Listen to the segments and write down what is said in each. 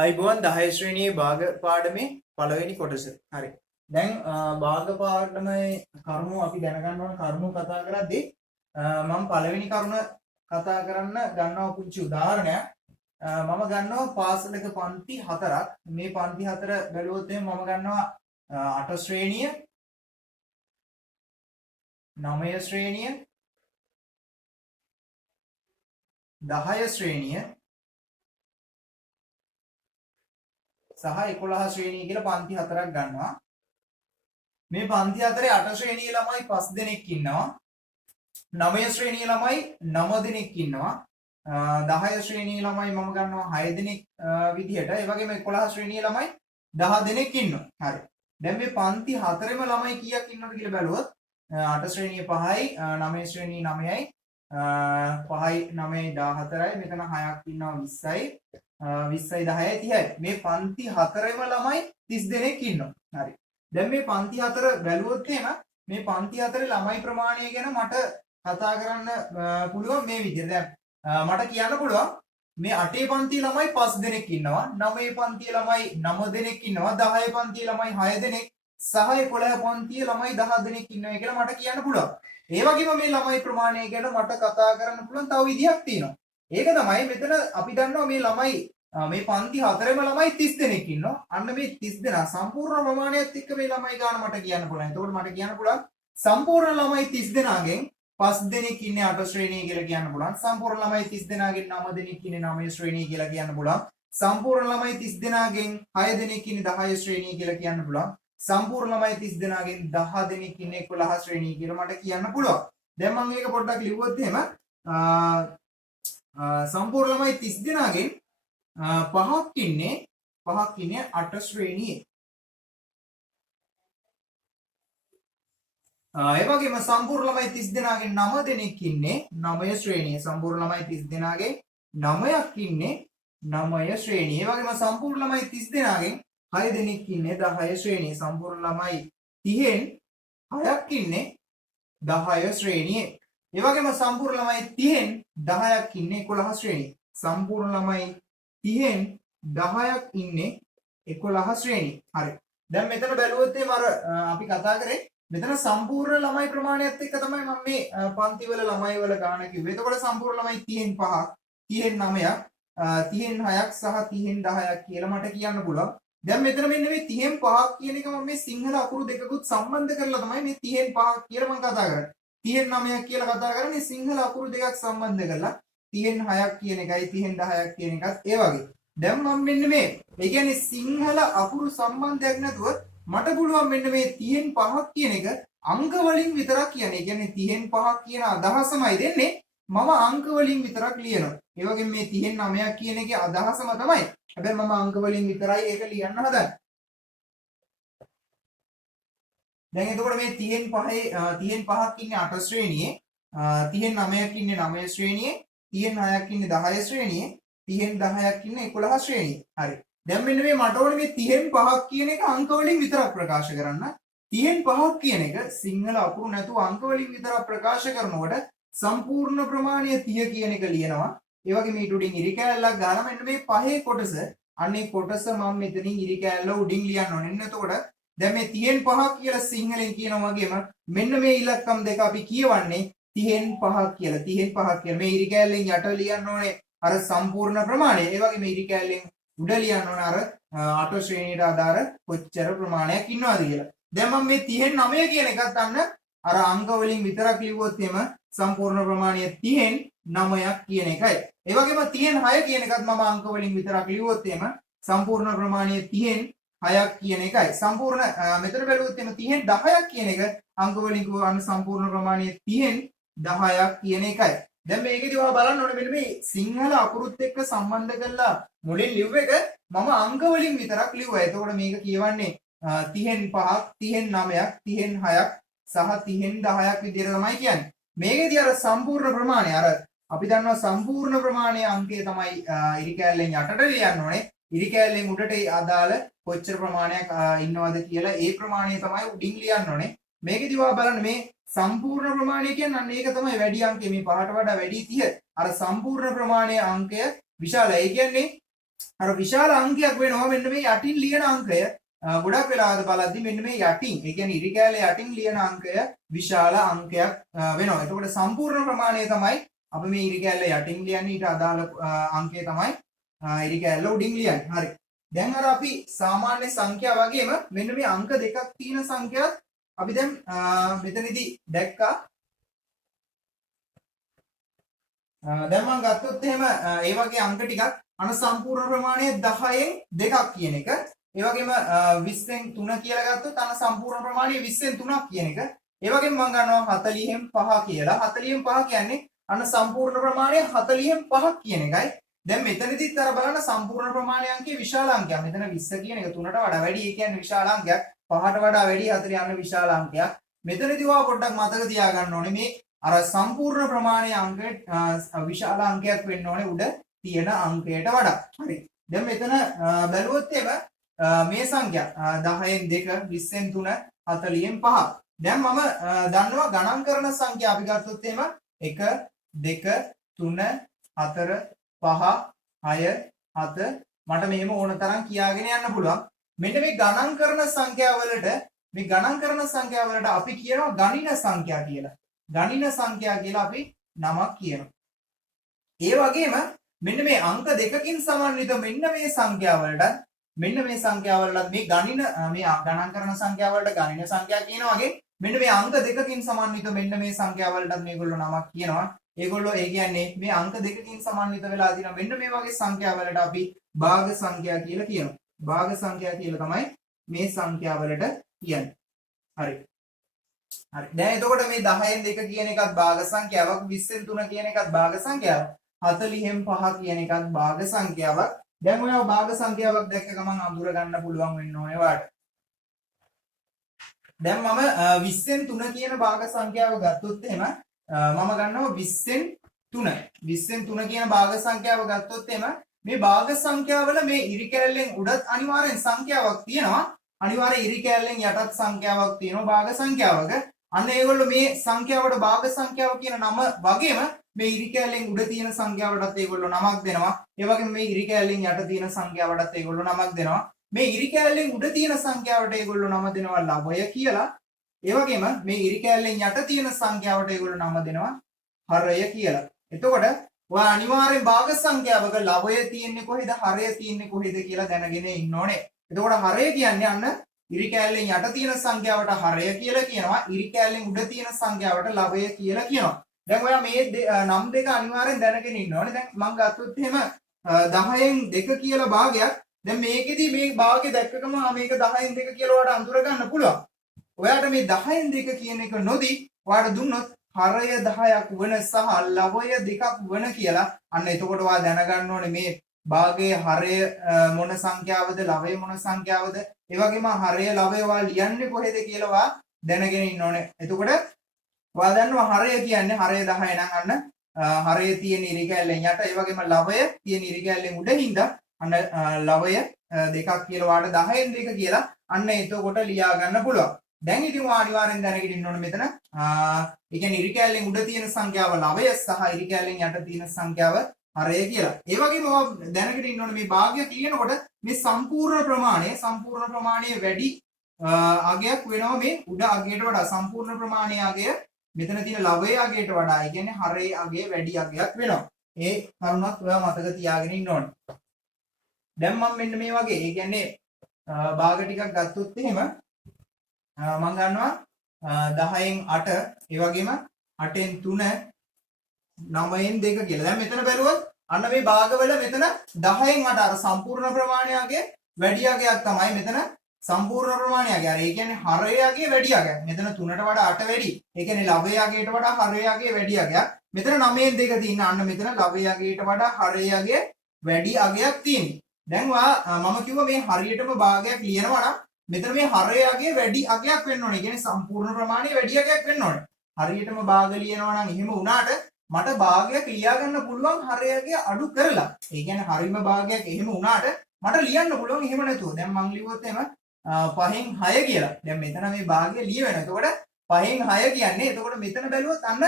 අයිබෝන් 10 ශ්‍රේණියේ භාග පාඩමේ පළවෙනි කොටස. හරි. දැන් භාග පාඩමේ කරුණු අපි දැනගන්න ඕන කරුණු කතා කරද්දී මම පළවෙනි කරුණ කතා කරන්න ගන්නවා පුංචි උදාහරණයක්. මම ගන්නවා පාසලක පන්ති 4ක්. මේ පන්ති 4 බැලුවොත් මම ගන්නවා 8 ශ්‍රේණිය, 9 ශ්‍රේණිය, 10 ශ්‍රේණිය සහ 11 ශ්‍රේණිය කියලා පන්ති 4ක් ගන්නවා. මේ පන්ති 4 8 ශ්‍රේණියේ ළමයි 5 දෙනෙක් ඉන්නවා. 9 ශ්‍රේණියේ ළමයි 9 දෙනෙක් ඉන්නවා. 10 ශ්‍රේණියේ ළමයි මම ගන්නවා 6 දෙනෙක් විදිහට. ඒ වගේම 11 ශ්‍රේණියේ ළමයි 10 දෙනෙක් ඉන්නවා. හරි. දැන් මේ පන්ති 4ෙම ළමයි කීයක් ඉන්නවද කියලා බැලුවොත් 8 ශ්‍රේණියේ 5යි, 9 ශ්‍රේණියේ 9යි, 5යි 9යි 14යි, මෙතන 6ක් ඉන්නවා 20යි. 20යි 10යි 30යි. මේ පන්ති 4ෙම ළමයි 30 දෙනෙක් ඉන්නවා. හරි. දැන් මේ පන්ති 4 බැලුවොත් එහෙම මේ පන්ති 4 ළමයි ප්‍රමාණය ගැන මට කතා කරන්න පුළුවන් මේ විදිහට. දැන් මට කියන්න පුළුවන් මේ 8 පන්ති ළමයි 5 දෙනෙක් ඉන්නවා. 9 පන්ති ළමයි 9 දෙනෙක් ඉන්නවා. 10 පන්ති ළමයි 6 දෙනෙක් සහ 11 පන්ති ළමයි 10 දෙනෙක් ඉන්නවා කියලා මට කියන්න පුළුවන්. ඒ වගේම මේ ළමයි ප්‍රමාණය ගැන මට කතා කරන්න පුළුවන් තව විදිහක් තියෙනවා. ඒක තමයි මෙතන අපි දන්නවා මේ ළමයි මේ පන්ති 4ෙම ළමයි 30 දෙනෙක් ඉන්නවා. අන්න මේ 30 දෙනා සම්පූර්ණ ප්‍රමාණයත් එක්ක මේ ළමයි ගන්න මට කියන්න පුළුවන්. එතකොට මට කියන්න පුළුවන් සම්පූර්ණ ළමයි 30 දෙනාගෙන් 5 දෙනෙක් ඉන්නේ 8 ශ්‍රේණිය කියලා කියන්න පුළුවන්. සම්පූර්ණ ළමයි 30 දෙනාගෙන් 9 දෙනෙක් ඉන්නේ 9 ශ්‍රේණිය කියලා කියන්න පුළුවන්. සම්පූර්ණ ළමයි 30 දෙනාගෙන් 6 දෙනෙක් ඉන්නේ 10 ශ්‍රේණිය කියලා කියන්න පුළුවන්. සම්පූර්ණ ළමයි 30 දෙනාගෙන් 10 දෙනෙක් ඉන්නේ 11 ශ්‍රේණිය කියලා මට කියන්න පුළුවන්. දැන් මම මේක පොඩ්ඩක් ලිව්වොත් එහෙම සම්පූර්ණ ළමයි 30 දෙනාගෙන් පහක් ඉන්නේ 8 ශ්‍රේණියේ. ඒ වගේම සම්පූර්ණ ළමයි 30 දෙනාගෙන් 9 දෙනෙක් ඉන්නේ 9 ශ්‍රේණියේ. සම්පූර්ණ ළමයි 30 දෙනාගෙන් 9ක් ඉන්නේ 9 ශ්‍රේණියේ. ඒ වගේම සම්පූර්ණ ළමයි 30 දෙනාගෙන් 6 දෙනෙක් ඉන්නේ 10 ශ්‍රේණියේ. සම්පූර්ණ ළමයි 30න් 6ක් ඉන්නේ 10 ශ්‍රේණියේ. ඒ වගේම සම්පූර්ණ ළමයි 30න් 10ක් ඉන්නේ 11 ශ්‍රේණියේ. සම්පූර්ණ ළමයි 30න් 10ක් ඉන්නේ 11 ශ්‍රේණිය. හරි. දැන් මෙතන බැලුවොත් එහම අර අපි කතා කරේ මෙතන සම්පූර්ණ ළමයි ප්‍රමාණයත් එක්ක තමයි මම මේ පන්ති වල ළමයි වල ගාණ කිව්වේ. එතකොට සම්පූර්ණ ළමයි 30න් 5ක්, 30න් 9ක්, 30න් 6ක් සහ 30න් 10ක් කියලා මට කියන්න පුළුවන්. දැන් මෙතන මෙන්න මේ 30න් 5ක් කියන එක මම මේ සිංහල අකුරු දෙකකුත් සම්බන්ධ කරලා තමයි මේ 30න් 5ක් කියලා මම කතා කරන්නේ. 30න් 9ක් කියලා කතා කරන්නේ සිංහල අකුරු දෙකක් සම්බන්ධ කරලා 30න් 6ක් කියන එකයි 30න් 10ක් කියන එකත් ඒ වගේ. දැන් මම මෙන්න මේ ඒ කියන්නේ සිංහල අකුරු සම්බන්ධයක් නැතුව මට පුළුවන් මෙන්න මේ 30න් 5ක් කියන එක අංක වලින් විතරක් කියන්නේ. ඒ කියන්නේ 30න් 5ක් කියන අදහසමයි දෙන්නේ. මම අංක වලින් විතරක් ලියනවා. ඒ වගේම මේ 30න් 9ක් කියන එකේ අදහසම තමයි. හැබැයි මම අංක වලින් විතරයි ඒක ලියන්න හදන්නේ. දැන් එතකොට මේ 30න් 5ක් ඉන්නේ 8 ශ්‍රේණියේ, 30න් 9ක් ඉන්නේ 9 ශ්‍රේණියේ, 30න් 6ක් ඉන්නේ 10 ශ්‍රේණියේ, 30න් 10ක් ඉන්නේ 11 ශ්‍රේණියේ. හරි. දැන් මෙන්න මේ මට ඕනේ මේ 30න් 5ක් කියන එක අංක වලින් විතරක් ප්‍රකාශ කරන්න. 30න් 5ක් කියන එක සිංහල අකුරු නැතුව අංක වලින් විතරක් ප්‍රකාශ කරනකොට සම්පූර්ණ ප්‍රමාණය 30 කියන එක ලියනවා. ඒ වගේම ඊට උඩින් ඉරි කෑල්ලක් ගාලා මෙන්න මේ පහේ කොටස අන්නේ කොටස මම මෙතනින් ඉරි කෑල්ල උඩින් ලියන්න ඕනේ. එතකොට දැන් මේ 30න් 5ක් කියලා සිංහලෙන් කියනවා වගේම මෙන්න මේ ඉලක්කම් දෙක අපි කියවන්නේ 30න් 5ක් කියලා. 30න් 5ක් කියලා මේ ඉරි කෑල්ලෙන් යට ලියන්න ඕනේ අර සම්පූර්ණ ප්‍රමාණය. ඒ වගේම ඉරි කෑල්ලෙන් උඩ ලියන්න ඕන අර 8 ශ්‍රේණියට අදාළ කොච්චර ප්‍රමාණයක් ඉන්නවද කියලා. දැන් මම මේ 30න් 9 කියන එකත් අන්න අර අංක වලින් විතරක් ලිව්වොත් එම සම්පූර්ණ ප්‍රමාණය 30න් 9ක් කියන එකයි. ඒ වගේම 30න් 6 කියන එකත් මම අංක වලින් විතරක් ලිව්වොත් එම සම්පූර්ණ ප්‍රමාණය 30න් 6ක් කියන එකයි. සම්පූර්ණ මෙතන බැලුවොත් එම 30න් 10ක් කියන එක අංක වලින් කියවන්න සම්පූර්ණ ප්‍රමාණය 30න් 10ක් කියන එකයි. දැන් මේකේදී ඔයා බලන්න ඕනේ මෙන්න මේ සිංහල අකුරුත් එක්ක සම්බන්ධ කරලා මුලින් ලිව් එක මම අංක වලින් විතරක් ලිව්වා. එතකොට මේක කියවන්නේ 30න් 5ක්, 30න් 9ක්, 30න් 6ක් සහ 30න් 10ක් විදිහට තමයි කියන්නේ. මේකේදී අර සම්පූර්ණ ප්‍රමාණය අර අපි දන්නවා සම්පූර්ණ ප්‍රමාණය අංකය තමයි ඉරි කෑල්ලෙන් යටට ලියන්න ඕනේ. ඉරි කෑල්ලෙන් උඩට අදාළ කොච්චර ප්‍රමාණයක් ඉන්නවද කියලා ඒ ප්‍රමාණය තමයි උඩින් ලියන්න ඕනේ. මේකේදී ඔයා බලන්න මේ සම්පූර්ණ ප්‍රමාණය කියන්නේ අන්න ඒක තමයි වැඩි අංකය. මේ පහට වඩා වැඩි 30. අර සම්පූර්ණ ප්‍රමාණයේ අංකය විශාලයි. ඒ කියන්නේ අර විශාල අංකයක් වෙනවා මෙන්න මේ යටින් ලියන අංකය. ගොඩක් වෙලාවට බලද්දි මෙන්න මේ යටින් ඒ කියන්නේ ඉරි කෑල්ල යටින් ලියන අංකය විශාල අංකයක් වෙනවා. එතකොට සම්පූර්ණ ප්‍රමාණය තමයි අපි මේ ඉරි කෑල්ල යටින් ලියන්නේ. ඊට අදාළ අංකය තමයි ඉරි කෑල්ල උඩින් ලියන්නේ. හරි. දැන් අර අපි සාමාන්‍ය සංඛ්‍යා වගේම මෙන්න මේ අංක දෙකක් තියෙන සංඛ්‍යාත් අපි දැන් මෙතනදී දැක්කා. දැන් මම ගත්තොත් එහෙම ඒ වගේ අංක ටිකක් අන සම්පූර්ණ ප්‍රමාණය 10න් දෙකක් කියන එක. ඒ වගේම 20න් 3 කියලා ගත්තොත් අන සම්පූර්ණ ප්‍රමාණය 20න් 3ක් කියන එක. ඒ වගේම මම ගන්නවා 40න් 5 කියලා. 40න් 5 කියන්නේ අන සම්පූර්ණ ප්‍රමාණය 40න් 5ක් කියන එකයි. දැන් මෙතනදිත් අර බලන්න සම්පූර්ණ ප්‍රමාණය අංකයේ විශාල අංකයක්. මෙතන 20 කියන එක 3ට වඩා වැඩි. ඒ කියන්නේ විශාල අංකයක්. 5ට වඩා වැඩි 40 යන විශාල අංකයක්. මෙතනදී ඔයා පොඩ්ඩක් මතක තියාගන්න ඕනේ මේ අර සම්පූර්ණ ප්‍රමාණය අංකයේ විශාල අංකයක් වෙන්න ඕනේ උඩ තියෙන අංකයට වඩා. හරි. දැන් මෙතන බැලුවොත් මේ සංඛ්‍යා 10න් 2 20න් 3 40න් 5. දැන් මම දන්නවා ගණන් කරන සංඛ්‍යා අපි ගත්තොත් එහෙම 1 2 3 4 5 6 7 මට මෙහෙම ඕන තරම් කියාගෙන යන්න පුළුවන්. මෙන්න මේ ගණන් කරන සංඛ්‍යාවලට අපි කියනවා ගණින සංඛ්‍යා කියලා. ගණින සංඛ්‍යා කියලා අපි නමක් කියනවා. ඒ වගේම මෙන්න මේ අංක දෙකකින් සමන්විත මෙන්න මේ සංඛ්‍යාවලට මේ ගණින මේ ගණන් කරන සංඛ්‍යාවලට ගණින සංඛ්‍යා කියනවා වගේ මෙන්න මේ අංක දෙකකින් සමන්විත මෙන්න මේ සංඛ්‍යාවලට මේගොල්ලෝ නමක් කියනවා. ඒගොල්ලෝ ඒ කියන්නේ මේ අංක දෙකකින් සමන්විත වෙලා තියෙන මෙන්න මේ වගේ සංඛ්‍යාවලට අපි භාග සංඛ්‍යා කියලා කියනවා. භාග සංඛ්‍යා කියලා තමයි මේ සංඛ්‍යාවලට කියන්නේ. හරි. හරි. දැන් එතකොට මේ 10න් 2 කියන එකත් භාග සංඛ්‍යාවක්, 20න් 3 කියන එකත් භාග සංඛ්‍යාවක්, 40න් 5 කියන එකත් භාග සංඛ්‍යාවක්. දැන් ඔයාව භාග සංඛ්‍යාවක් දැක්ක ගමන් අඳුර ගන්න පුළුවන් වෙන්න ඕනේ වාට. දැන් මම 20න් 3 කියන භාග සංඛ්‍යාව ගත්තොත් එහෙම මම ගන්නවා 20න් 3. 20න් 3 කියන භාග සංඛ්‍යාව ගත්තොත් එහෙම මේ භාග සංඛ්‍යාවල මේ ඉරි කැලෙන් උඩත් අනිවාර්යෙන් සංඛ්‍යාවක් තියෙනවා. අනිවාර්යෙන් ඉරි කැලෙන් යටත් සංඛ්‍යාවක් තියෙනවා භාග සංඛ්‍යාවක. අන්න ඒගොල්ලෝ මේ සංඛ්‍යාවට භාග සංඛ්‍යාව කියන නම වගේම මේ ඉරි කැලෙන් උඩ තියෙන සංඛ්‍යාවටත් ඒගොල්ලෝ නමක් දෙනවා. ඒ වගේම මේ ඉරි කැලෙන් යට තියෙන සංඛ්‍යාවටත් ඒගොල්ලෝ නමක් දෙනවා. මේ ඉරි කැලෙන් උඩ තියෙන සංඛ්‍යාවට ඒගොල්ලෝ නම දෙනවා ලවය කියලා. ඒ වගේම මේ ඉරි කැලෙන් යට තියෙන සංඛ්‍යාවට ඒගොල්ලෝ නම දෙනවා හරය කියලා. එතකොට ඔයා අනිවාර්යෙන් භාග සංඛ්‍යාවක ලවය තියෙන්නේ කොහෙද හරය තියෙන්නේ කොහෙද කියලා දැනගෙන ඉන්න ඕනේ. එතකොට හරය කියන්නේ අන්න ඉරි කැලෙන් යට තියෙන සංඛ්‍යාවට හරය කියලා කියනවා. ඉරි කැලෙන් උඩ තියෙන සංඛ්‍යාවට ලවය කියලා කියනවා. දැන් ඔයා මේ නම් දෙක අනිවාර්යෙන් දැනගෙන ඉන්න ඕනේ. දැන් මම ගත්තොත් එහෙම 10න් 2 කියලා භාගයක්. දැන් මේකෙදි මේ භාගය දැක්කම මේක 10න් 2 කියලා ඔයාලට අඳුර ගන්න පුළුවන්. ඔයාට මේ 10න් 2 කියන එක නොදී ඔයාට දුන්නොත් හරය 10ක් වන සහ ලවය 2ක් වන කියලා අන්න එතකොට ඔයා දැනගන්න ඕනේ මේ භාගයේ හරය මොන සංඛ්‍යාවද ලවය මොන සංඛ්‍යාවද ඒ වගේම හරය ලවය ඔයා ලියන්නේ කොහෙද කියලා ඔයා දැනගෙන ඉන්න ඕනේ. එතකොට ඔයා දන්නවා හරය කියන්නේ හරය 10 නම් අන්න හරය තියෙන ඉරි කැලෙන් යට ඒ වගේම ලවය තියෙන ඉරි කැලෙන් උඩින්ද අන්න ලවය 2ක් කියලා ඔයාට 10න් 2 කියලා අන්න එතකොට ලියා ගන්න පුළුවන්. දැන් ඉතින් ඔයා අනිවාර්යෙන් දැනගෙන ඉන්න ඕනේ මෙතන ඒ කියන්නේ ඉරි කැලෙන් උඩ තියෙන සංඛ්‍යාව ලවය සහ ඉරි කැලෙන් යට තියෙන සංඛ්‍යාව හරය කියලා. ඒ වගේම ඔයා දැනගෙන ඉන්න ඕනේ මේ භාගය කියනකොට මේ සම්පූර්ණ ප්‍රමාණය වැඩි අගයක් වෙනවා මේ උඩ අගයට වඩා සම්පූර්ණ ප්‍රමාණයේ අගය මෙතන තියෙන ලවයේ අගයට වඩා. ඒ කියන්නේ හරයේ අගය වැඩි අගයක් වෙනවා. ඒ කරුණත් ඔයා මතක තියාගෙන ඉන්න ඕනේ. දැන් මම මෙන්න මේ වගේ ඒ කියන්නේ භාග ටිකක් ගත්තොත් එහෙම මම ගන්නවා 10න් 8 ඒ වගේම 8න් 3 9න් 2 කියලා. දැන් මෙතන බැලුවොත් අන්න මේ භාගවල මෙතන 10න් 8 අර සම්පූර්ණ ප්‍රමාණයගේ වැඩි අගයක් තමයි මෙතන සම්පූර්ණ ප්‍රමාණයගේ. අර ඒ කියන්නේ හරයගේ වැඩි අගයක්. මෙතන 3ට වඩා 8 වැඩි. ඒ කියන්නේ ලවයගේට වඩා හරයගේ වැඩි අගයක්. මෙතන 9න් 2 තියෙන අන්න මෙතන ලවයගේට වඩා හරයගේ වැඩි අගයක් තියෙනවා. දැන් මම කිව්වා මේ හරියටම භාගයක් ලියනවා නම් මෙතන මේ හරයගේ වැඩි අගයක් වෙන්න ඕනේ. කියන්නේ සම්පූර්ණ ප්‍රමාණය වැඩි අගයක් වෙන්න ඕනේ. හරියටම භාග ලියනවා නම් එහෙම වුණාට මට භාගයක් ලියා ගන්න පුළුවන් හරයගේ අඩු කරලා. ඒ කියන්නේ හරිම භාගයක් එහෙම වුණාට මට ලියන්න පුළුවන් එහෙම නැතුව. දැන් මම ලිව්වොත් එහෙම 5න් 6 කියලා. දැන් මෙතන මේ භාගය ලියවෙනවා. එතකොට 5න් 6 කියන්නේ එතකොට මෙතන බැලුවොත් අන්න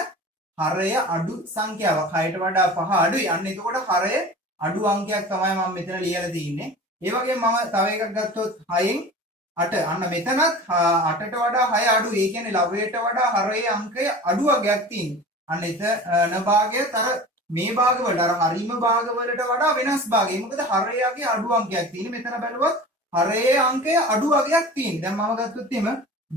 හරය අඩු සංඛ්‍යාවක්. 6ට වඩා 5 අඩුයි. අන්න එතකොට හරය අඩු අංකයක් තමයි මම මෙතන ලියලා තින්නේ. ඒ වගේම මම තව එකක් ගත්තොත් 6න් 8. අන්න මෙතනත් 8ට වඩා 6 අඩු. ඒ කියන්නේ ලවයට වඩා හරයේ අංකය අඩු වගේක් තියෙනවා. අන්න එතන භාගයත් අර මේ භාගවලට අර හරීම භාගවලට වඩා වෙනස් භාගය. මොකද හරයගේ අඩු අංකයක් තියෙන්නේ. මෙතන බැලුවොත් හරයේ අංකය අඩු වගේක් තියෙනවා. දැන් මම ගත්තොත් එහෙම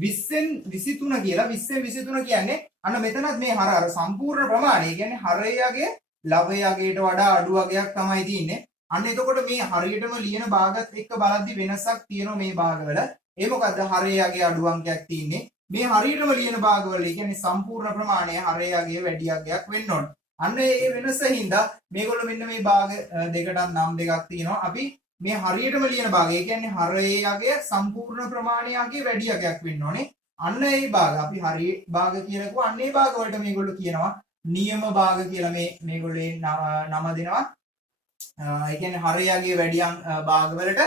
20න් 23 කියලා. 20න් 23 කියන්නේ අන්න මෙතනත් මේ අර සම්පූර්ණ ප්‍රමාණය. ඒ කියන්නේ හරයගේ ලවයගේට වඩා අඩු වගේක් තමයි තියෙන්නේ. අන්න එතකොට මේ හරියටම ලියන භාගත් එක්ක බලද්දි වෙනසක් තියෙනවා මේ භාගවල. ඒ මොකද්ද? හරයගේ අඩු අංකයක් තියෙන්නේ. මේ හරියටම ලියන භාගවල ඒ කියන්නේ සම්පූර්ණ ප්‍රමාණය හරයගේ වැඩි අංකයක් වෙන්න ඕන. අන්න ඒ වෙනස හින්දා මේගොල්ලෝ මෙන්න මේ භාග දෙකටත් නම් දෙකක් තියෙනවා. අපි මේ හරියටම ලියන භාගය ඒ කියන්නේ හරයගේ සම්පූර්ණ ප්‍රමාණයගේ වැඩි අංකයක් වෙන්න ඕනේ. අන්න ඒ භාග අපි හරි භාග කියලා කිව්වා. අන්න ඒ භාග වලට මේගොල්ලෝ කියනවා නියම භාග කියලා මේගොල්ලෝ නම දෙනවා. ඒ කියන්නේ හරයගේ වැඩි භාගවලට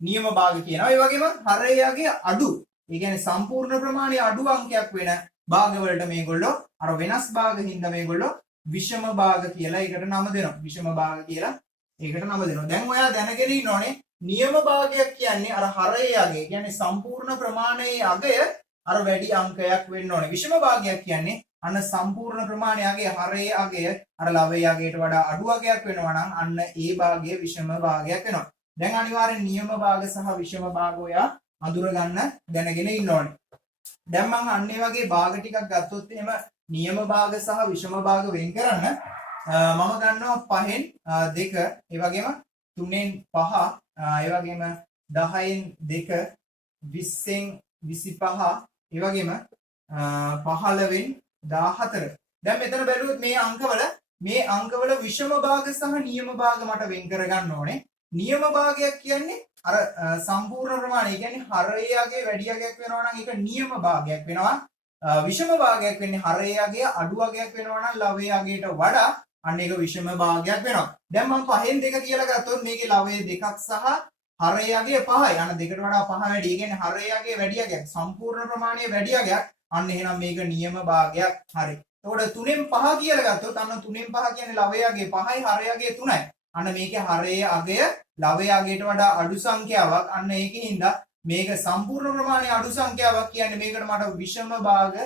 නියම භාග කියනවා. ඒ වගේම හරයගේ අඩු ඒ කියන්නේ සම්පූර්ණ ප්‍රමාණය අඩු අංකයක් වෙන භාගවලට මේගොල්ලෝ අර වෙනස් භාග හින්දා මේගොල්ලෝ විෂම භාග කියලා ඒකට නම දෙනවා. විෂම භාග කියලා ඒකට නම දෙනවා. දැන් ඔයා දැනගෙන ඉන්න ඕනේ නියම භාගයක් කියන්නේ අර හරයගේ කියන්නේ සම්පූර්ණ ප්‍රමාණයේ අගය අර වැඩි අංකයක් වෙන්න ඕනේ. විෂම භාගයක් කියන්නේ අන්න සම්පූර්ණ ප්‍රමාණයගේ හරයේ අගය අර ලවයේ අගයට වඩා අඩු අගයක් වෙනවා නම් අන්න ඒ භාගය විෂම භාගයක් වෙනවා. දැන් අනිවාර්යෙන් නියම භාග සහ විෂම භාග ඔයා අඳුර ගන්න දැනගෙන ඉන්න ඕනේ. දැන් මම අන්න ඒ වගේ භාග ටිකක් ගත්තොත් එහෙම නියම භාග සහ විෂම භාග වෙන් කරන්න මම ගන්නවා 5න් 2 ඒ වගේම 3න් 5 ඒ වගේම 10න් 2 20න් 25 ඒ වගේම 15න් 14. දැන් මෙතන බැලුවොත් මේ අංකවල විෂම භාග සහ නියම භාග මට වෙන් කරගන්න ඕනේ. නියම භාගයක් කියන්නේ අර සම්පූර්ණ ප්‍රමාණය. ඒ කියන්නේ හරයගේ වැඩි අගයක් වෙනවා නම් ඒක නියම භාගයක් වෙනවා. විෂම භාගයක් වෙන්නේ හරයගේ අඩු අගයක් වෙනවා නම් ලවයේ අගයට වඩා අන්න ඒක විෂම භාගයක් වෙනවා. දැන් මම 5න් 2 කියලා ගත්තොත් මේකේ ලවයේ 2ක් සහ හරයගේ 5යි. අන්න 2ට වඩා 5 වැඩි. ඒ කියන්නේ හරයගේ වැඩි අගයක් සම්පූර්ණ ප්‍රමාණයේ වැඩි අගයක්. අන්න එහෙනම් මේක නියම භාගයක්. හරි. එතකොට 3න් 5 කියලා ගත්තොත් අන්න 3න් 5 කියන්නේ ලවයගේ 5යි හරයගේ 3යි. අන්න මේකේ හරයේ අගය ලවයේ අගයට වඩා අඩු සංඛ්‍යාවක්. අන්න ඒකින්ද මේක සම්පූර්ණ ප්‍රමාණයේ අඩු සංඛ්‍යාවක් කියන්නේ මේකට මට විෂම භාග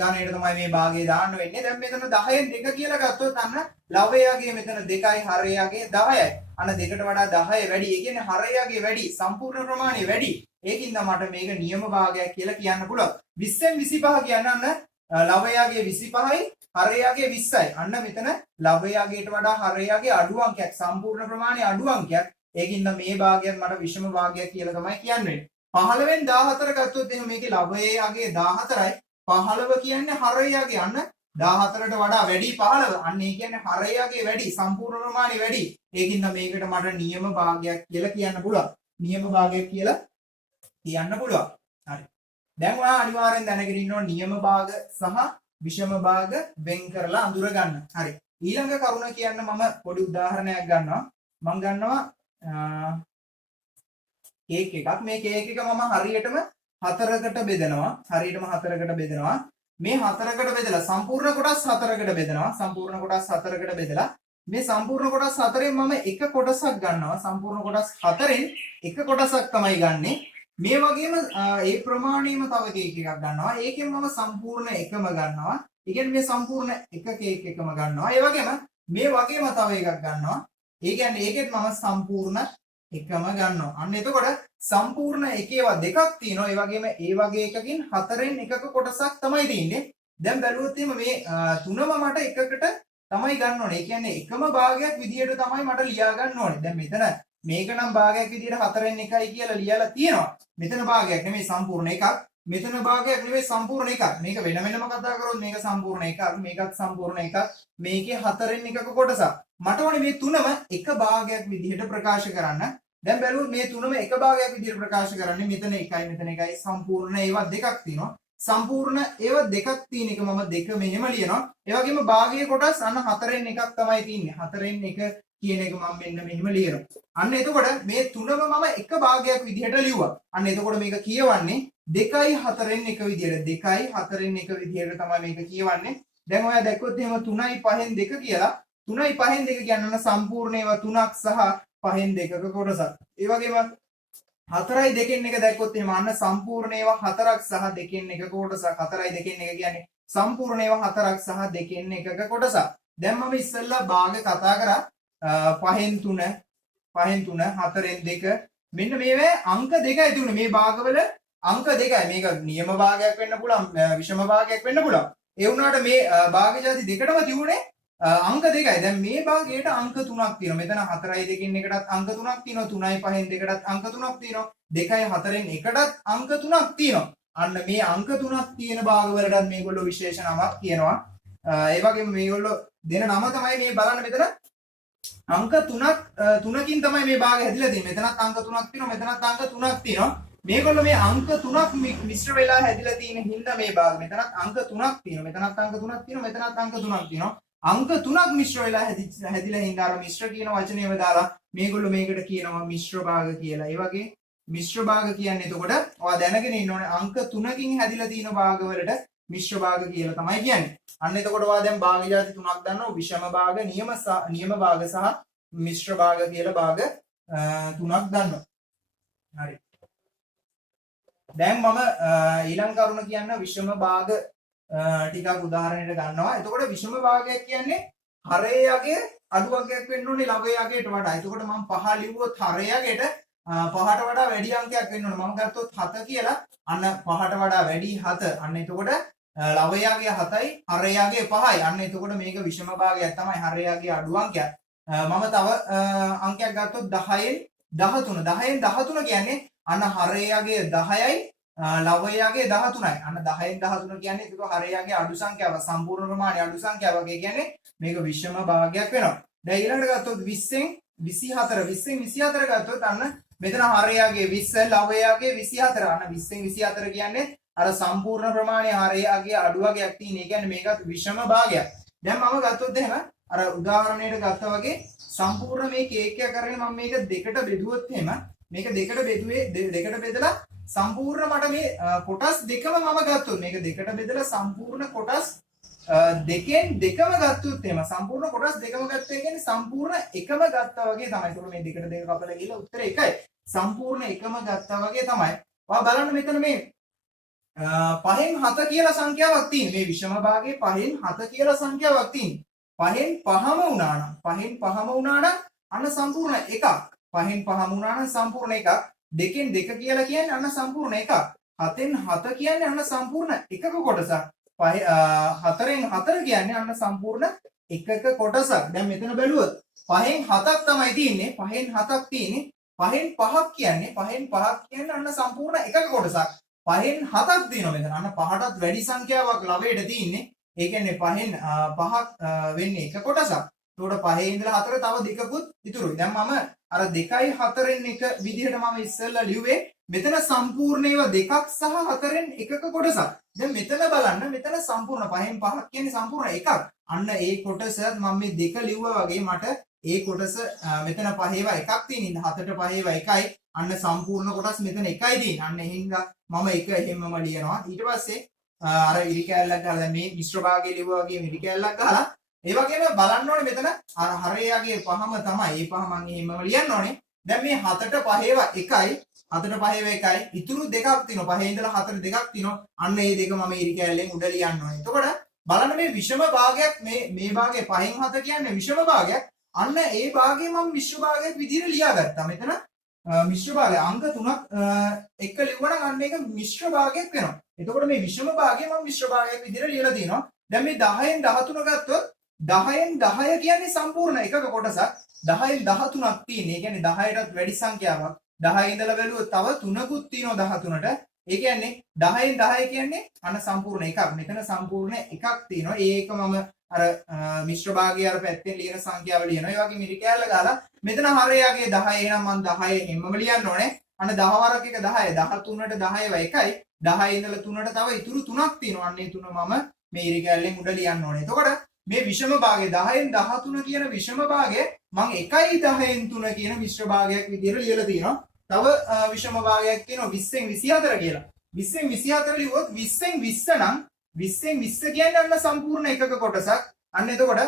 ගණයට තමයි මේ භාගය දාන්න වෙන්නේ. දැන් මෙතන 10න් 2 කියලා ගත්තොත් අන්න ලවයගේ මෙතන 2යි හරයගේ 10යි. අන්න 2ට වඩා 10 වැඩි. ඒ කියන්නේ හරයගේ වැඩි සම්පූර්ණ ප්‍රමාණය වැඩි. ඒකින්ද මට මේක නියම භාගයක් කියලා කියන්න පුළුවන්. 20න් 25 කියන්නේ අන්න ලවයගේ 25යි හරයගේ 20යි. අන්න මෙතන ලවයගේට වඩා හරයගේ අඩු අංකයක් සම්පූර්ණ ප්‍රමාණය අඩු අංකයක්. ඒකින්ද මේ භාගයත් මට විෂම භාගයක් කියලා තමයි කියන්නේ. 15න් 14 ගත්තොත් එහෙනම් මේකේ ලවයගේ 14යි 15 කියන්නේ හරයගේ අන්න 14ට වඩා වැඩි 15. අන්න ඒ කියන්නේ හරයගේ වැඩි සම්පූර්ණ ප්‍රමාණය වැඩි. ඒකින්ද මේකට මට නියම භාගයක් කියලා කියන්න පුළුවන්. නියම භාගයක් කියලා කියන්න පුළුවන්. හරි. දැන් ඔයා අනිවාර්යෙන් දැනගෙන ඉන්න ඕන නියම භාග සහ විෂම භාග වෙන් කරලා අඳුර ගන්න. හරි. ඊළඟ කරුණ කියන්න මම පොඩි උදාහරණයක් ගන්නවා. මම ගන්නවා කේක් එකක්. මේ කේක් එක මම හරියටම 4කට බෙදනවා. මේ 4කට බෙදලා සම්පූර්ණ කොටස් 4කට බෙදනවා. මේ සම්පූර්ණ කොටස් 4න් මම එක කොටසක් ගන්නවා. සම්පූර්ණ කොටස් 4න් එක කොටසක් තමයි ගන්නෙ. මේ වගේම ඒ ප්‍රමාණයම තව කේක් එකක් ගන්නවා. ඒකෙන් මම සම්පූර්ණ එකම ගන්නවා. ඒ කියන්නේ මේ සම්පූර්ණ එක කේක් එකම ගන්නවා. ඒ වගේම මේ වගේම තව එකක් ගන්නවා. ඒ කියන්නේ ඒකෙත් මම සම්පූර්ණ එකම ගන්නවා. අන්න එතකොට සම්පූර්ණ එකේවා දෙකක් තියෙනවා. ඒ වගේම ඒ වගේ එකකින් 4න් එකක කොටසක් තමයි තියෙන්නේ. දැන් බැලුවොත් එimhe මේ තුනම මට එකකට තමයි ගන්න ඕනේ. ඒ කියන්නේ එකම භාගයක් විදියට තමයි මට ලියා ගන්න ඕනේ. දැන් මෙතන මේක නම් භාගයක් විදියට 4න් 1යි කියලා ලියලා තියෙනවා. මෙතන භාගයක් නෙමෙයි සම්පූර්ණ එකක්. මෙතන භාගයක් නෙමෙයි සම්පූර්ණ එකක්. මේක වෙන වෙනම කතා කරොත් මේක සම්පූර්ණ එකක්, මේකත් සම්පූර්ණ එකක්. මේකේ 4න් එකක කොටසක්. මට ඕනේ මේ තුනම එක භාගයක් විදියට ප්‍රකාශ කරන්න. දැන් බැලුවොත් මේ තුනම එක භාගයක් විදියට ප්‍රකාශ කරන්නේ මෙතන 1යි මෙතන 1යි සම්පූර්ණ ඒවා දෙකක් තියෙනවා. සම්පූර්ණ ඒවා දෙකක් තියෙන එක මම දෙක මෙහෙම ලියනවා. ඒ වගේම භාගයේ කොටස් අන්න 4න් එකක් තමයි තියෙන්නේ. 4න් එක කියන එක මම මෙන්න මෙහෙම ලියනවා. අන්න එතකොට මේ තුනම මම එක භාගයක් විදිහට ලිව්වා. අන්න එතකොට මේක කියවන්නේ 2යි 4න් එක විදිහට. 2යි 4න් එක විදිහට තමයි මේක කියවන්නේ. දැන් ඔයා දැක්කොත් එහෙම 3යි 5න් 2 කියලා 3යි 5න් 2 කියන්නේ අන්න සම්පූර්ණ ඒවා 3ක් සහ 5න් 2ක කොටසක්. ඒ වගේම 4යි 2න් 1 දැක්කොත් එහෙම අන්න සම්පූර්ණ ඒවා 4ක් සහ 2න් 1ක කොටසක්. 4යි 2න් 1 කියන්නේ සම්පූර්ණ ඒවා 4ක් සහ 2න් 1ක කොටසක්. දැන් මම ඉස්සෙල්ලා භාග කතා කරා 5න් 3 5න් 3 4න් 2 මෙන්න මේවේ අංක දෙකයි තිබුණේ මේ භාගවල අංක දෙකයි. මේක නියම භාගයක් වෙන්න පුළුවන් විෂම භාගයක් වෙන්න පුළුවන්. ඒ වුණාට මේ භාග જાති දෙකටම තිබුණේ අංක දෙකයි. දැන් මේ භාගයට අංක 3ක් තියෙනවා. මෙතන 4යි 2න් 1කටත් අංක 3ක් තියෙනවා. 3යි 5න් 2කටත් අංක 3ක් තියෙනවා. 2යි 4න් 1කටත් අංක 3ක් තියෙනවා. අන්න මේ අංක 3ක් තියෙන භාගවලටත් මේගොල්ලෝ විශේෂ නමක් කියනවා. ඒ වගේම මේගොල්ලෝ දෙන නම තමයි මේ බලන්න මෙතන අංක 3කින් තමයි මේ භාගය හැදිලා තියෙන්නේ. මෙතනත් අංක 3ක් තියෙනවා. මෙතනත් අංක 3ක් තියෙනවා. මේගොල්ලෝ මේ අංක 3ක් මිශ්‍ර වෙලා හැදිලා තියෙන හින්දා මේ භාග මෙතනත් අංක 3ක් තියෙනවා. මෙතනත් අංක 3ක් තියෙනවා. මෙතනත් අංක 3ක් තියෙනවා. අංක 3ක් මිශ්‍ර වෙලා හැදිලා හින්දා අර මිශ්‍ර කියන වචනේම දාලා මේගොල්ලෝ මේකට කියනවා මිශ්‍ර භාග කියලා. ඒ වගේ මිශ්‍ර භාග කියන්නේ එතකොට ඔයා දැනගෙන ඉන්න ඕනේ අංක 3කින් හැදිලා තියෙන භාගවලට මිශ්‍ර භාග කියලා තමයි කියන්නේ. අන්න එතකොට ඔයා දැන් භාග જાති තුනක් දන්නවා. විෂම භාග, නියම භාග සහ මිශ්‍ර භාග කියලා භාග තුනක් දන්නවා. හරි. දැන් මම ඊළඟ කරුණ කියන්න විෂම භාග ටිකක් උදාහරණයක් ගන්නවා. එතකොට විෂම භාගයක් කියන්නේ හරේ යගේ අඩු අංකයක් වෙන්න ඕනේ ලවයේ යගේට වඩා. එතකොට මම 5 ලිව්වොත් හරේ යගේට 5ට වඩා වැඩි අංකයක් වෙන්න ඕනේ. මම ගත්තොත් 7 කියලා. අන්න 5ට වඩා වැඩි 7. අන්න එතකොට ලවයේ යගේ 7යි හරේ යගේ 5යි. අන්න එතකොට මේක විෂම භාගයක් තමයි. හරේ යගේ අඩු අංකයක්. මම තව අංකයක් ගත්තොත් 10න් 13. 10න් 13 කියන්නේ අන්න හරේ යගේ 10යි ලවයගේ 13යි. අන්න 10න් 13 කියන්නේ ඒක හරයගේ අඩු සංඛ්‍යාව සම්පූර්ණ ප්‍රමාණය අඩු සංඛ්‍යාවක්. ඒ කියන්නේ මේක විෂම භාගයක් වෙනවා. දැන් ඊළඟට ගත්තොත් 20න් 24 20න් 24 ගත්තොත් අන්න මෙතන හරයගේ 20 ලවයගේ 24. අන්න 20න් 24 කියන්නේ අර සම්පූර්ණ ප්‍රමාණය හරයගේ අඩු වගේක් තියෙන. ඒ කියන්නේ මේකත් විෂම භාගයක්. දැන් මම ගත්තොත් එහෙම අර උදාහරණයට ගත්තා වගේ සම්පූර්ණ මේ කේක් එක කරගෙන මම මේක දෙකට බෙදුවොත් එහෙම මේක දෙකට බෙදලා සම්පූර්ණ මට මේ කොටස් දෙකම මම ගත්තොත් මේක දෙකට බෙදලා සම්පූර්ණ කොටස් දෙකෙන් දෙකම ගත්තොත් එහෙම සම්පූර්ණ කොටස් දෙකම ගත්තා කියන්නේ සම්පූර්ණ එකම ගත්තා වගේ තමයි. ඒතකොට මේ දෙකට දෙක කපලා ගිහලා උත්තරේ එකයි. සම්පූර්ණ එකම ගත්තා වගේ තමයි. ඔයා බලන්න මෙතන මේ 5න් 7 කියලා සංඛ්‍යාවක් තියෙන. මේ විෂම භාගයේ 5න් 7 කියලා සංඛ්‍යාවක් තියෙන. 5න් 5ම වුණා නම් අන්න සම්පූර්ණ එකක්. 5න් 5ම වුණා නම් සම්පූර්ණ එකක්. 2න් 2 කියලා කියන්නේ අන්න සම්පූර්ණ එකක්. 7න් 7 කියන්නේ අන්න සම්පූර්ණ එකක කොටසක්. 4න් 4 කියන්නේ අන්න සම්පූර්ණ එකක කොටසක්. දැන් මෙතන බැලුවොත් 5න් 7ක් තමයි තියෙන්නේ. 5න් 7ක් තියෙන්නේ. 5න් 5ක් කියන්නේ අන්න සම්පූර්ණ එකක කොටසක්. 5න් 7ක් තියෙනවා මෙතන. අන්න 5ටත් වැඩි සංඛ්‍යාවක් ලවයට තියෙන්නේ. ඒ කියන්නේ 5න් 5ක් වෙන්නේ එක කොටසක්. ඒකට 5 ඉඳලා 4 තව දෙකකුත් ඉතුරුයි. දැන් මම අර 2යි 4න් 1 විදිහට මම ඉස්සෙල්ලා ලිව්වේ. මෙතන සම්පූර්ණ ඒවා දෙකක් සහ 4න් එකක කොටසක්. දැන් මෙතන බලන්න මෙතන සම්පූර්ණ 5න් 5ක් කියන්නේ සම්පූර්ණ එකක්. අන්න ඒ කොටස මම මේ දෙක ලිව්වා වගේ මට ඒ කොටස මෙතන 5 ඒවා එකක් තියෙන ඉන්න 7ට 5 ඒවා එකයි. අන්න සම්පූර්ණ කොටස් මෙතන එකයි තියෙන්නේ. අන්න එහෙනම් මම එක එහෙමම ලියනවා. ඊට පස්සේ අර ඉරි කැලලක් ගහලා දැන් මේ මිශ්‍ර භාගයේ ලිව්වා වගේ ඉරි කැලලක් ගහලා ඒ වගේම බලන්න ඕනේ මෙතන අර හරයගේ පහම තමයි. ඒ පහ මම එහෙමම ලියන්න ඕනේ. දැන් මේ 7ට 5 ඒවා එකයි. 7ට 5 ඒවා එකයි. ඉතුරු දෙකක් තියෙනවා. 5 ඉඳලා 4 දෙකක් තියෙනවා. අන්න ඒ දෙක මම ඉරි කැලලෙන් උඩ ලියන්න ඕනේ. එතකොට බලන්න මේ විෂම භාගයක් මේ භාගයේ 5න් 7 කියන්නේ විෂම භාගයක්. අන්න ඒ භාගය මම මිශ්‍ර භාගයක් විදිහට ලියාගත්තා. මෙතන මිශ්‍ර භාගය අංක 3ක් එක ලිව්වනම් අන්න ඒක මිශ්‍ර භාගයක් වෙනවා. එතකොට මේ විෂම භාගය මම මිශ්‍ර භාගයක් විදිහට ලියලා තිනවා. දැන් මේ 10න් 13 ගත්තොත් 10න් 10 කියන්නේ සම්පූර්ණ එකක කොටසක්. 10න් 13ක් තියෙන. ඒ කියන්නේ 10ටත් වැඩි සංඛ්‍යාවක්. 10 ඉඳලා බැලුවොත් තව 3කුත් තියෙනවා 13ට. ඒ කියන්නේ 10න් 10 කියන්නේ අන්න සම්පූර්ණ එකක්. මෙතන සම්පූර්ණ එකක් තියෙනවා. ඒක මම අර මිශ්‍ර භාගයේ අර පැත්තෙන් ලියන සංඛ්‍යාව ලියනවා. ඒ වගේ මිරි කෑල්ල ගාලා මෙතන හරයගේ 10 එහෙනම් මම 10 හැමම ලියන්න ඕනේ. අන්න 10 වරක් එක 10 13ට 10 ඒවා එකයි. 10 ඉඳලා 3ට තව ඉතුරු 3ක් තියෙනවා. අන්න ඒ 3 මම මේ ඉරි කෑල්ලෙන් උඩ ලියන්න ඕනේ. එතකොට මේ විෂම භාගය 10න් 13 කියන විෂම භාගය මම 1යි 10න් 3 කියන මිශ්‍ර භාගයක් විදිහට ලියලා තියෙනවා. තව විෂම භාගයක් තියෙනවා 20න් 24 කියලා. 20න් 24 ලිව්වොත් 20න් 20 නම් 20න් 20 කියන්නේ අන්න සම්පූර්ණ එකක කොටසක්. අන්න එතකොට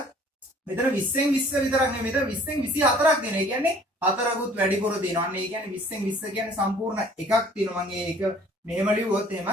මෙතන 20න් 20 විතරක් නෙමෙයි මෙතන 20න් 24ක් දෙන. ඒ කියන්නේ හතරකුත් වැඩිපුර තියෙනවා. අන්න ඒ කියන්නේ 20න් 20 කියන්නේ සම්පූර්ණ එකක් තියෙනවා. මම ඒක මෙහෙම ලිව්වොත් එහෙම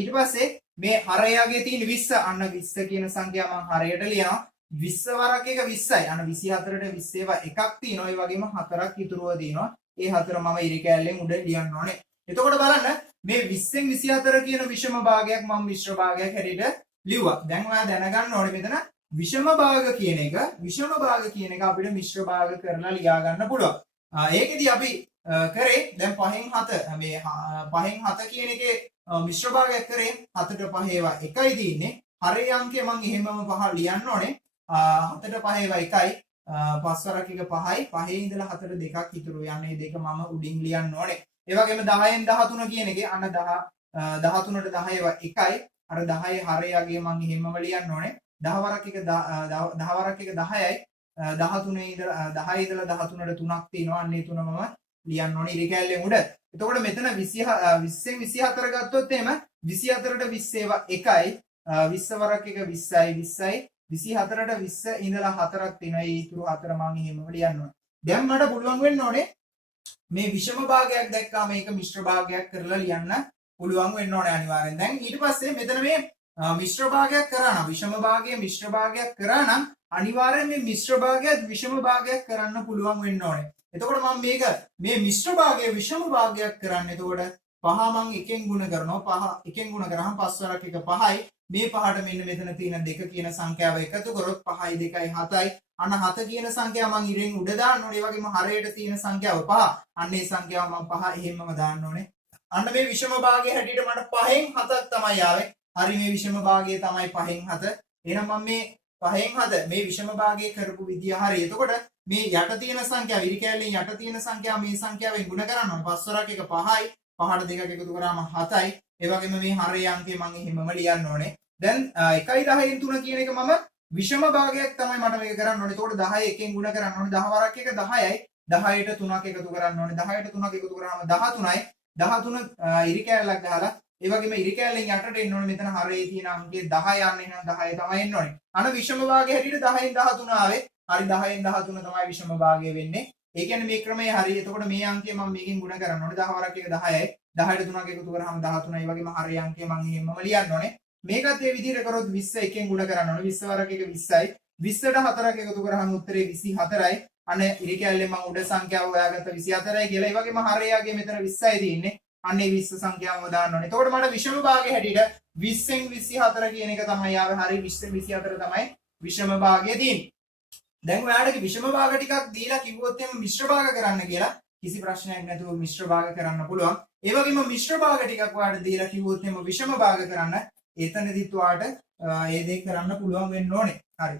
ඊට පස්සේ මේ හරයගේ තියෙන 20 අන්න 20 කියන සංඛ්‍යාව මම හරයට ලියනවා. 20 වරක් එක 20යි. අන්න 24ට 20 ඒවා එකක් තියෙනවා. ඒ වගේම හතරක් ඉතුරුව තියෙනවා. ඒ හතර මම ඉරි කෑල්ලෙන් උඩ ලියන්න ඕනේ. එතකොට බලන්න මේ 20න් 24 කියන විෂම භාගයක් මම මිශ්‍ර භාගයක් හැටියට ලිව්වා. දැන් ඔයා දැනගන්න ඕනේ මෙතන විෂම භාග කියන එක අපිට මිශ්‍ර භාග කරලා ලියා ගන්න පුළුවන්. ඒකෙදි අපි කරේ දැන් 5න් 7 මේ 5න් 7 කියන එකේ මිශ්‍ර භාගයක් කරේ 7ට 5 ඒවා එකයි තියෙන්නේ. හරේ අංකය මම එහෙමම 5 ලියන්න ඕනේ. 7ට 5 ඒවා එකයි. 5 වරක් එක 5යි. 5 ඉඳලා 4ට දෙකක් ඉතුරු යන්නේ. දෙක මම උඩින් ලියන්න ඕනේ. ඒ වගේම 10න් 13 කියන එකේ අන්න 13ට 10 ඒවා එකයි. අර 10 හරයගේ මම එහෙමම ලියන්න ඕනේ. 10 වරක් එක 10යි 13 ඉඳලා 10 ඉඳලා 13ට 3ක් තියෙනවා. අන්න ඒ තුන මම ලියන්න ඕනේ ඉරි කැලේ උඩ. එතකොට මෙතන 20න් 24 ගත්තොත් එහෙම 24ට 20 ඒවා එකයි. 20 වරක් එක 20යි 24ට 20 ඉඳලා 4ක් තියෙනවා. ඒ ඉතුරු 4 මම එහෙමම ලියන්න ඕනේ. දැන් මට පුළුවන් වෙන්න ඕනේ මේ විෂම භාගයක් දැක්කාම මේක මිශ්‍ර භාගයක් කරලා ලියන්න පුළුවන් වෙන්න ඕනේ අනිවාර්යෙන්. දැන් ඊට පස්සේ මෙතන මේ මිශ්‍ර භාගයක් කරා නම් විෂම භාගය මිශ්‍ර භාගයක් කරා නම් අනිවාර්යෙන් මේ මිශ්‍ර භාගයත් විෂම භාගයක් කරන්න පුළුවන් වෙන්න ඕනේ. එතකොට මම මේක මේ මිශ්‍ර භාගය විෂම භාගයක් කරන්න. එතකොට 5 මම එකෙන් ගුණ කරනවා. 5 එකෙන් ගුණ කරාම 5 වරක් එක 5යි. මේ පහට මෙන්න මෙතන තියෙන 2 කියන සංඛ්‍යාව එකතු කරොත් 5යි 2යි 7යි. අන්න 7 කියන සංඛ්‍යාව මම ඉරෙන් උඩ දාන්න ඕනේ. ඒ වගේම හරයට තියෙන සංඛ්‍යාව 5. අන්න ඒ සංඛ්‍යාව මම 5 එහෙමම දාන්න ඕනේ. අන්න මේ විෂම භාගයේ හැටියට මට 5න් 7ක් තමයි ආවේ. හරි මේ විෂම භාගය තමයි 5න් 7. එහෙනම් මම මේ 5න් 7 මේ විෂම භාගය කරපු විදිය හරි. එතකොට මේ යට තියෙන සංඛ්‍යාව ඉරි කැලේ යට තියෙන සංඛ්‍යාව මේ සංඛ්‍යාවෙන් ගුණ කරන්න ඕනේ. 5 වරක් එක 5යි. 5ට 2ක් එකතු කරාම 7යි. ඒ වගේම මේ හරේ අංකය මම එහෙමම ලියන්න ඕනේ. දැන් 1යි 10න් 3 කියන එක මම විෂම භාගයක් තමයි මට මේක කරන්න ඕනේ. එතකොට 10 එකෙන් ගුණ කරන්න ඕනේ. 10 වරක් එක 10යි. 10ට 3ක් එකතු කරන්න ඕනේ. 10ට 3ක් එකතු කරාම 13යි. 13 ඉරි කැලලක් ගහලා ඒ වගේම ඉරි කැලෙන් යටට එන්න ඕනේ. මෙතන හරේ තියෙන අංකය 10 යන්නේ නම් 10 තමයි එන්න ඕනේ. අන විෂම භාගය හැටියට 10න් 13 ආවේ. හරි 10න් 13 තමයි විෂම භාගය වෙන්නේ. ඒ කියන්නේ මේ ක්‍රමය හරි. එතකොට මේ අංකය මම මේකෙන් ගුණ කරන්න ඕනේ. 10 වරක් එක 10යි. 10ට 3ක් එකතු කරාම 13යි. ඒ වගේම හරේ අංකය මම එහෙමම ලියන්න ඕනේ. මේකත් ඒ විදිහට කරොත් 20 එකෙන් ගුණ කරන්න ඕනේ. 20 වරක් එක 20යි. 20ට 4ක් එකතු කරාම උත්තරේ 24යි. අන්න ඉරි කැලේ මම උඩ සංඛ්‍යාව හොයාගත්ත 24යි කියලා. ඒ වගේම හරයගේ මෙතන 20යි තියෙන්නේ. අන්න ඒ 20 සංඛ්‍යාවම දාන්න ඕනේ. එතකොට මට විෂම භාගයේ හැටියට 20න් 24 කියන එක තමයි ආවේ. හරි 20න් 24 තමයි විෂම භාගය තියෙන්නේ. දැන් ඔයාලට විෂම භාග ටිකක් දීලා කිව්වොත් එimhe මිශ්‍ර භාග කරන්න කියලා කිසි ප්‍රශ්නයක් නැතුව මිශ්‍ර භාග කරන්න පුළුවන්. ඒ වගේම මිශ්‍ර භාග ටිකක් ඔයාලට දීලා කිව්වොත් එimhe විෂම භාග කරන්න එතනදිත් ඔයාලට ඒ දේ කරන්න පුළුවන් වෙන්න ඕනේ. හරි.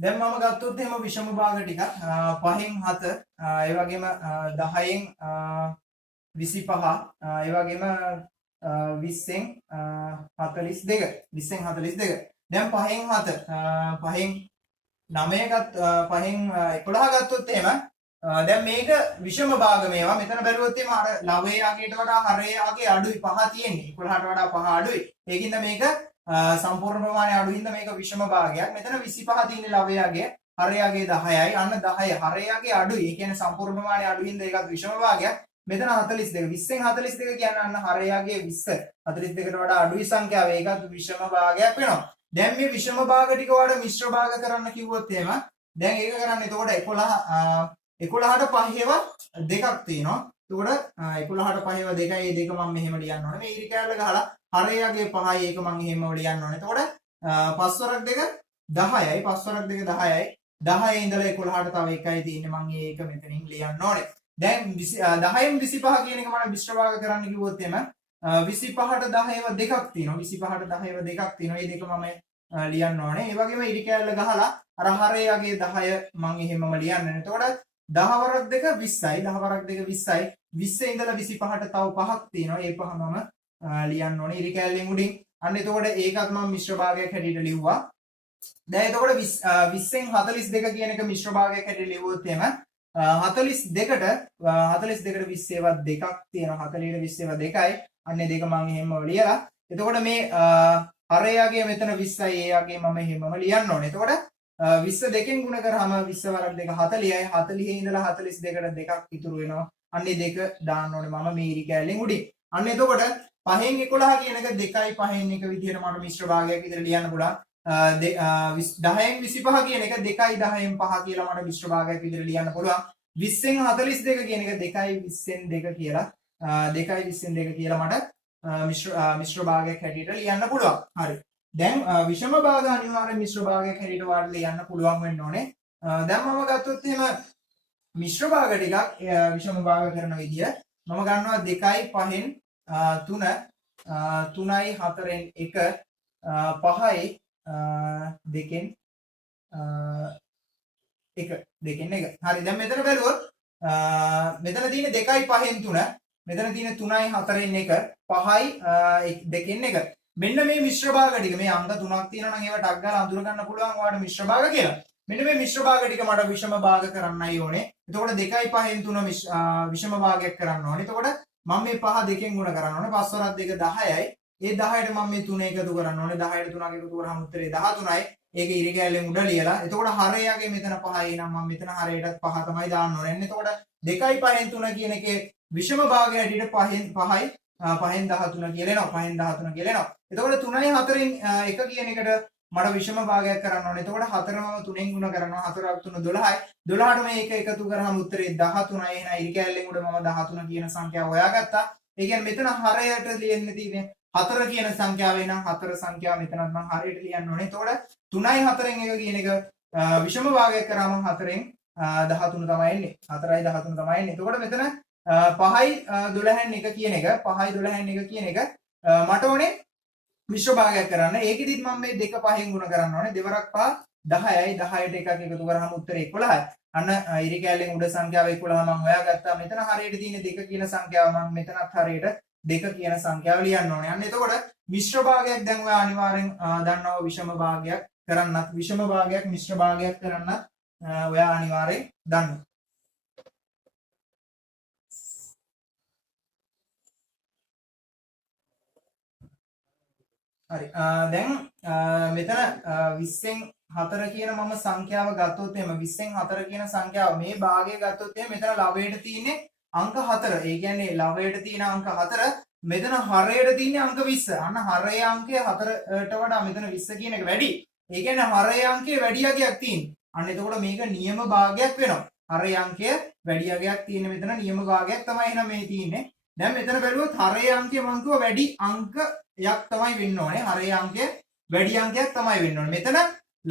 දැන් මම ගත්තොත් එහෙම විෂම භාග ටිකක් 5න් 7 ඒ වගේම 10න් 25 ඒ වගේම 20න් 42 20න් 42 දැන් 5න් 7 5න් 9 5න් 11 ගත්තොත් එහෙම දැන් මේක විෂම භාග මේවා මෙතන බැලුවොත් එහෙම අර ලවයේ අගයට වඩා හරයේ අගේ අඩුයි 5 තියෙන්නේ 11ට වඩා 5 අඩුයි ඒකින්ද මේක සම්පූර්ණ ප්‍රමාණය අඩු හින්දා මේක විෂම භාගයක්. මෙතන 25 තියෙන ලවයාගේ හරයාගේ 10යි. අන්න 10 හරයාගේ අඩුයි. ඒ කියන්නේ සම්පූර්ණ ප්‍රමාණය අඩු හින්දා ඒකත් විෂම භාගයක්. මෙතන 42 20න් 42 කියන්නේ අන්න හරයාගේ 20 42කට වඩා අඩුයි සංඛ්‍යාව. ඒකත් විෂම භාගයක් වෙනවා. දැන් මේ විෂම භාග ටික වඩා මිශ්‍ර භාග කරන්න කිව්වොත් එහෙම දැන් ඒක කරන්න එතකොට 11ට 5ව දෙකක් තියෙනවා. එතකොට 11ට 5ව දෙකයි ඒ දෙක මම මෙහෙම ලියන්න ඕනේ. මේ ඉරි කැලල ගහලා හරයාගේ 5යි ඒක මම එහෙම ලියන්න ඕනේ. එතකොට 5 වරක් දෙක 10යි 5 වරක් දෙක 10යි 10 ඉඳලා 11ට තව එකයි තියෙන්නේ මම ඒක මෙතනින් ලියන්න ඕනේ. දැන් 10න් 25 කියන එක මම මිශ්‍ර භාග කරන්න කිව්වොත් එම 25ට 10ව දෙකක් තියෙනවා. 25ට 10ව දෙකක් තියෙනවා. මේ දෙක මම ලියන්න ඕනේ. ඒ වගේම ඉරි කැලල ගහලා අර හරයාගේ 10 මම එහෙමම ලියන්න ඕනේ. එතකොට 10 වරක් දෙක 20යි 10 වරක් දෙක 20යි 20 ඉඳලා 25ට තව පහක් තියෙනවා. ඒ පහ මම ලියන්න ඕනේ ඉරි කැලෙන් උඩින්. අන්න එතකොට ඒකත් මම මිශ්‍ර භාගයක් හැටියට ලිව්වා. දැන් එතකොට 20න් 42 කියන එක මිශ්‍ර භාගයක් හැටියට ලිව්වොත් එහෙම 42ට 42ට 20 ඒවා දෙකක් තියෙනවා. 40ට 20 ඒවා දෙකයි. අන්නේ දෙක මම එහෙම ලියලා. එතකොට මේ හරයාගේ මෙතන 20යි එයාගේ මම එහෙමම ලියන්න ඕනේ. එතකොට 20 දෙකෙන් ගුණ කරාම 20 වරක් දෙක 40යි. 40 ඉඳලා 42ට දෙකක් ඉතුරු වෙනවා. අන්නේ දෙක දාන්න ඕනේ මම මේ ඉරි කැලෙන් උඩින්. අන්න එතකොට 5න් 11 කියන එක 2යි 5න් එක විදිහට මට මිශ්‍ර භාගයක් විදිහට ලියන්න පුළුවන්. 10න් 25 කියන එක 2යි 10න් 5 කියලා මට මිශ්‍ර භාගයක් විදිහට ලියන්න පුළුවන්. 20න් 42 කියන එක 2යි 20න් 2 කියලා 2යි 20න් 2 කියලා මට මිශ්‍ර භාගයක් හැටියට ලියන්න පුළුවන්. හරි. දැන් විෂම භාග අනිවාර්ය මිශ්‍ර භාගයක් හැටියට වාඩි ලියන්න පුළුවන් වෙන්න ඕනේ. දැන් මම ගත්තොත් එහෙම මිශ්‍ර භාග ටිකක් විෂම භාග කරන විදිය මම ගන්නවා 2යි 5න් 3 3යි 4න් 1 5යි 2න් 1 2න් 1. හරි. දැන් මෙතන බැලුවොත් මෙතන තියෙන 2යි 5න් 3 මෙතන තියෙන 3යි 4න් 1 5යි 2න් 1. මෙන්න මේ මිශ්‍ර භාග ටික මේ අංක තුනක් තියෙනවා නම් ඒවා ටක් ගාලා අඳුර ගන්න පුළුවන් ඔයාලට මිශ්‍ර භාග කියලා. මෙන්න මේ මිශ්‍ර භාග ටික මට විෂම භාග කරන්නයි ඕනේ. එතකොට 2යි 5න් 3 විෂම භාගයක් කරන්න ඕනේ. එතකොට මම මේ 5 දෙකෙන් ගුණ කරන්න ඕනේ. 5 වරක් 2 10යි. ඒ 10ට මම මේ 3 එකතු කරන්න ඕනේ. 10ට 3ක් එකතු කරාම උත්තරේ 13යි. ඒක ඉරි කැලෙන් උඩ ලියලා. එතකොට හරයගේ මෙතන 5යි නම් මම මෙතන හරයටත් 5 තමයි දාන්න ඕනේ. එතකොට 2යි 5න් 3 කියන එකේ විෂම භාගය හැටියට 5න් 13 කියලා එනවා. 5න් 13 කියලා එනවා. එතකොට 3යි 4න් 1 කියන එකට මට විෂම භාගයක් කරන්න ඕනේ. එතකොට 4 මම 3න් ගුණ කරනවා. 4ක් 3 12යි. 12ට මේ එක එකතු කරාම උත්තරේ 13යි. එහෙනම් ඉරි කැලෙන් උඩ මම 13 කියන සංඛ්‍යාව හොයාගත්තා. ඒ කියන්නේ මෙතන හරයට ලියන්න තියෙන්නේ 4 කියන සංඛ්‍යාව වෙනම් 4 සංඛ්‍යාව මෙතනත් මම හරියට ලියන්න ඕනේ. එතකොට 3යි 4න් 1 කියන එක විෂම භාගයක් කරාම 4න් 13 තමයි එන්නේ. 4යි 13 තමයි එන්නේ. එතකොට මෙතන 5යි 12න් 1 කියන එක 5යි 12න් 1 කියන එක මට ඕනේ මිශ්‍ර භාගයක් කරන්න. ඒකෙදිත් මම මේ 2 5න් ගුණ කරන්න ඕනේ. දෙවරක් 5 10යි 10ට එකක් එකතු කරාම උත්තරේ 11යි. අන්න ඉරි කැලෙන් උඩ සංඛ්‍යාව 11 මම හොයාගත්තා. මෙතන හරියට තියෙන 2 කියන සංඛ්‍යාව මම මෙතනත් හරියට 2 කියන සංඛ්‍යාව ලියන්න ඕනේ. අන්න එතකොට මිශ්‍ර භාගයක් දැන් ඔයා අනිවාර්යෙන් දන්නවා විෂම භාගයක් කරන්නත් විෂම භාගයක් මිශ්‍ර භාගයක් කරන්නත් ඔයා අනිවාර්යෙන් දන්නවා. හරි. දැන් මෙතන 20න් 4 කියන මම සංඛ්‍යාව ගත්තොත් එහෙම 20න් 4 කියන සංඛ්‍යාව මේ භාගය ගත්තොත් එහෙම මෙතන ලවයට තියෙන්නේ අංක 4. ඒ කියන්නේ ලවයට තියෙන අංක 4 මෙතන හරයට තියෙන්නේ අංක 20. අන්න හරයේ අංකය 4ට වඩා මෙතන 20 කියන එක වැඩි. ඒ කියන්නේ හරයේ අංකයේ වැඩි අගයක් තියෙනවා. අන්න එතකොට මේක නියම භාගයක් වෙනවා. හරයේ අංකය වැඩි අගයක් තියෙන මෙතන නියම භාගයක් තමයි එහෙනම් මේ තියෙන්නේ. දැන් මෙතන බැලුවොත් හරයේ අංකය මං කිව්වා වැඩි අංකයක් තමයි වෙන්න ඕනේ. හරයේ අංකය වැඩි අංකයක් තමයි වෙන්න ඕනේ. මෙතන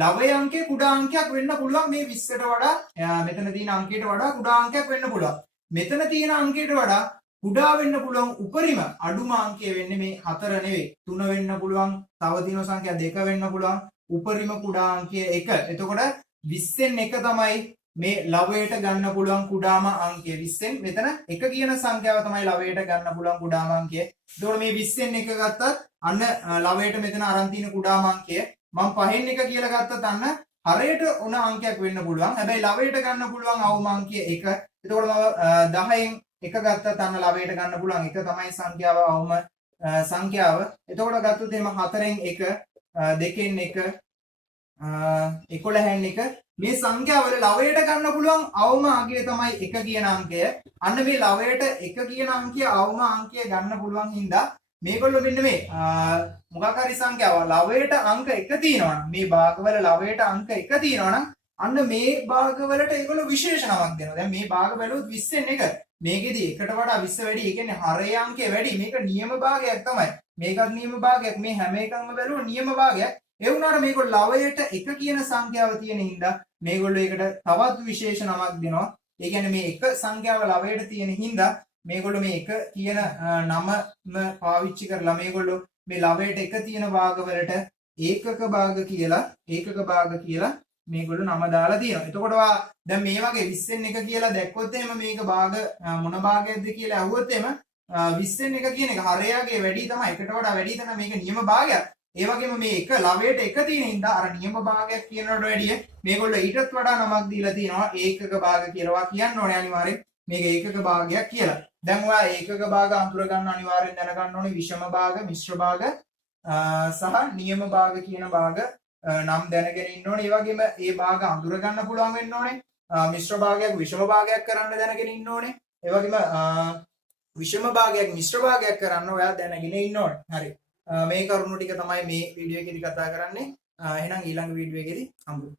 ලවයේ අංකය කුඩා අංකයක් වෙන්න පුළුවන් මේ 20ට වඩා මෙතන තියෙන අංකයට වඩා කුඩා අංකයක් වෙන්න පුළුවන්. මෙතන තියෙන අංකයට වඩා කුඩා වෙන්න පුළුවන් උපරිම අඩුම අංකය වෙන්නේ මේ 4 නෙවෙයි 3 වෙන්න පුළුවන්. තව තියෙන සංඛ්‍යා 2 වෙන්න පුළුවන්. උපරිම කුඩා අංකය 1. එතකොට 20න් 1 තමයි මේ ලවයට ගන්න පුළුවන් කුඩාම අංකය. 20න් මෙතන 1 කියන සංඛ්‍යාව තමයි ලවයට ගන්න පුළුවන් කුඩාම අංකය. එතකොට මේ 20න් 1 ගත්තත් අන්න ලවයට මෙතන අරන් තියෙන කුඩාම අංකය මම 5න් 1 කියලා ගත්තත් අන්න හරයට උන අංකයක් වෙන්න පුළුවන්. හැබැයි ලවයට ගන්න පුළුවන් අවම අංකය 1. එතකොට මම 10න් 1 ගත්තත් අන්න ලවයට ගන්න පුළුවන් 1 තමයි සංඛ්‍යාව අවම සංඛ්‍යාව. එතකොට ගත්තොත් එහෙම 4න් 1 2න් 1 11න් 1 මේ සංඛ්‍යාවල ලවයට ගන්න පුළුවන් අවම අගය තමයි 1 කියන අංකය. අන්න මේ ලවයට 1 කියන අංකය අවම අංකය ගන්න පුළුවන් හින්දා මේගොල්ලෝ මෙන්න මේ මොකක් හරි සංඛ්‍යාව ලවයට අංක 1 තියෙනවා නම් මේ භාගවල ලවයට අංක 1 තියෙනවා නම් අන්න මේ භාගවලට ඒගොල්ලෝ විශේෂ නමක් දෙනවා. දැන් මේ භාග බැලුවොත් 20න් 1 මේකෙදි 1ට වඩා 20 වැඩි. ඒ කියන්නේ හරය අංකය වැඩි. මේක නියම භාගයක් තමයි. මේකත් නියම භාගයක්. මේ හැම එකක්ම බැලුවොත් නියම භාගයක්. ඒ වුණාට මේගොල්ලෝ ලවයට 1 කියන සංඛ්‍යාව තියෙන හින්දා මේගොල්ලෝ ඒකට තවත් විශේෂ නමක් දෙනවා. ඒ කියන්නේ මේ එක සංඛ්‍යාව ලවයට තියෙන හින්දා මේගොල්ලෝ මේ 1 කියන නමම පාවිච්චි කරලා මේගොල්ලෝ මේ ලවයට 1 තියෙන භාගවලට ඒකක භාග කියලා මේගොල්ලෝ නම දාලා තියෙනවා. එතකොට දැන් මේ වගේ 20න් 1 කියලා දැක්කොත් එහෙම මේක භාග මොන භාගයක්ද කියලා අහුවොත් එහෙම 20න් 1 කියන එක හරයාගේ වැඩි තමයි. එකට වඩා වැඩි තමයි මේක නියම භාගයක්. ඒ වගේම මේ එක ලවයට එක තියෙන හින්දා අර නියම භාගයක් කියනවට වැඩිය මේගොල්ලෝ ඊටත් වඩා නමක් දීලා තියෙනවා ඒකක භාග කියලාවා කියන්න ඕනේ අනිවාර්යෙන් මේක ඒකක භාගයක් කියලා. දැන් ඔයා ඒකක භාග අඳුර ගන්න අනිවාර්යෙන් දැනගන්න ඕනේ විෂම භාග, මිශ්‍ර භාග සහ නියම භාග කියන භාග නම් දැනගෙන ඉන්න ඕනේ. ඒ වගේම ඒ භාග අඳුර ගන්න පුළුවන් වෙන්න ඕනේ. මිශ්‍ර භාගයක් විෂම භාගයක් කරන්න දැනගෙන ඉන්න ඕනේ. ඒ වගේම විෂම භාගයක් මිශ්‍ර භාගයක් කරන්න ඔයා දැනගෙන ඉන්න ඕනේ. හරි. මේ කරුණු ටික තමයි මේ වීඩියෝ එකේදී කතා කරන්නේ. එහෙනම් ඊළඟ වීඩියෝ එකේදී හම්බ වෙමු.